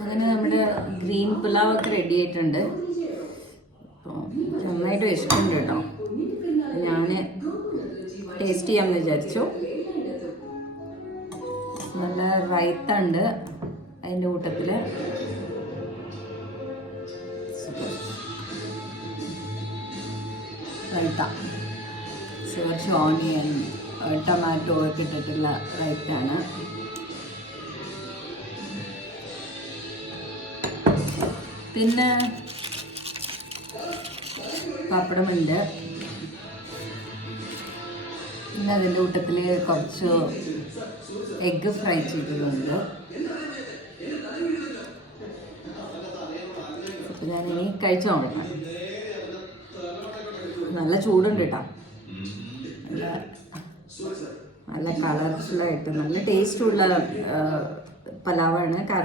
അങ്ങനെ നമ്മുടെ ഗ്രീൻ പുലാവ് ഒക്കെ റെഡി ആയിട്ടുണ്ട്. അപ്പോൾ നന്നായിട്ട് വിശക്കുന്നുണ്ട് കേട്ടോ. ഞാൻ ടേസ്റ്റ് ചെയ്യാമെന്ന് വിചാരിച്ചു. നല്ല റൈത്ത ഉണ്ട് അതിൻ്റെ കൂട്ടത്തിൽ. റൈത്ത കുറച്ച് ഓണിയൻ ടൊമാറ്റോ ഒക്കെ ഇട്ടിട്ടുള്ള റൈത്താണ്. പിന്നെ പപ്പടമുണ്ട്. പിന്നെ അതിൻ്റെ കൂട്ടത്തിൽ കുറച്ച് എഗ്ഗ് ഫ്രൈ ചെയ്തതുണ്ട്. അപ്പം ഞാനിനി കഴിച്ചു നോക്കാം. നല്ല ചൂടുണ്ട് കേട്ടോ. നല്ല കളർഫുള്ളായിട്ട് നല്ല ടേസ്റ്റുള്ള പലാവാണ്. കാരണം